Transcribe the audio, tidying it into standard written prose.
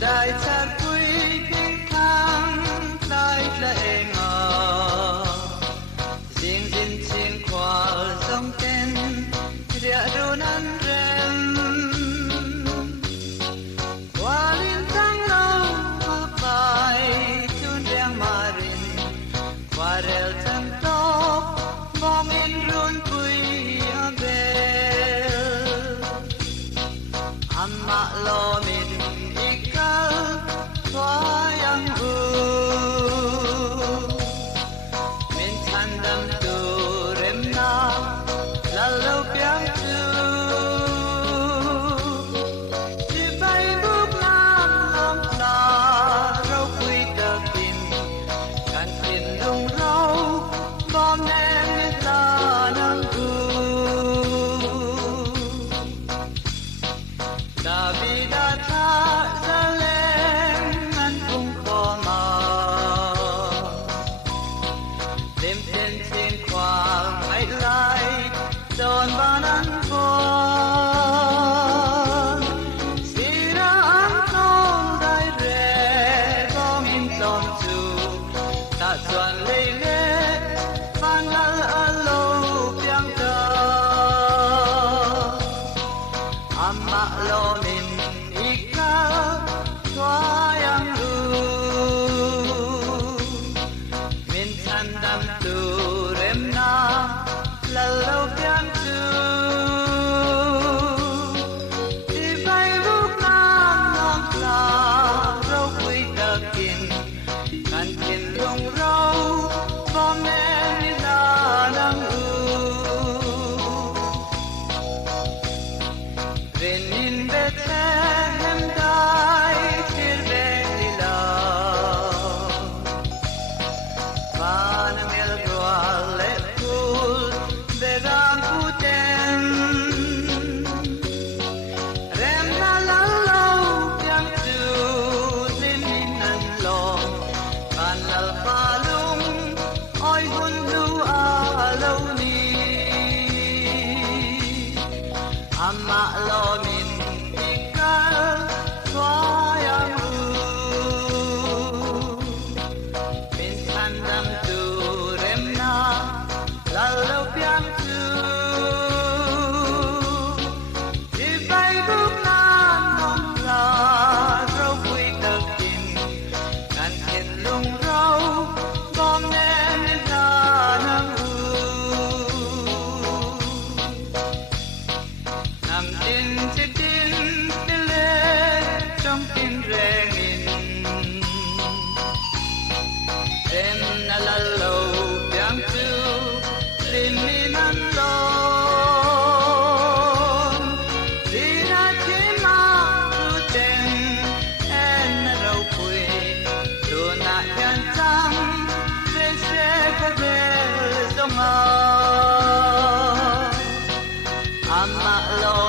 đại cha quý kinh thang lại là em riêng riêng trên qua dòng tên địa đồn ăn rem qua liên thang lâu qua bài chun đen mà rin qua rel chân tóc bom in run quý bel amma lo min yang min tandam tu remna lalu piang tu di bay buk nam long la rau quy tơ kin kan kin lung rau bom nem ta nang tu Davida tha Don banan con sira an nong dai re bom in lom chu ta chuan lei le van al alo piang ta amma lo min ika twa yang lu min chan dam tu rem na lalau piang tu di bay buk nam long la rau quy tơ kin kan kin lung rau bom nem ni la nang rin in Bethlehem dai tir ve ni la van mel groal le Beram puten rem na la lo piang tu lim nan long kan al palung oi hun lu a lo ni amma lo min ikal swayang min tandam tu rem na la lo piang Amma lo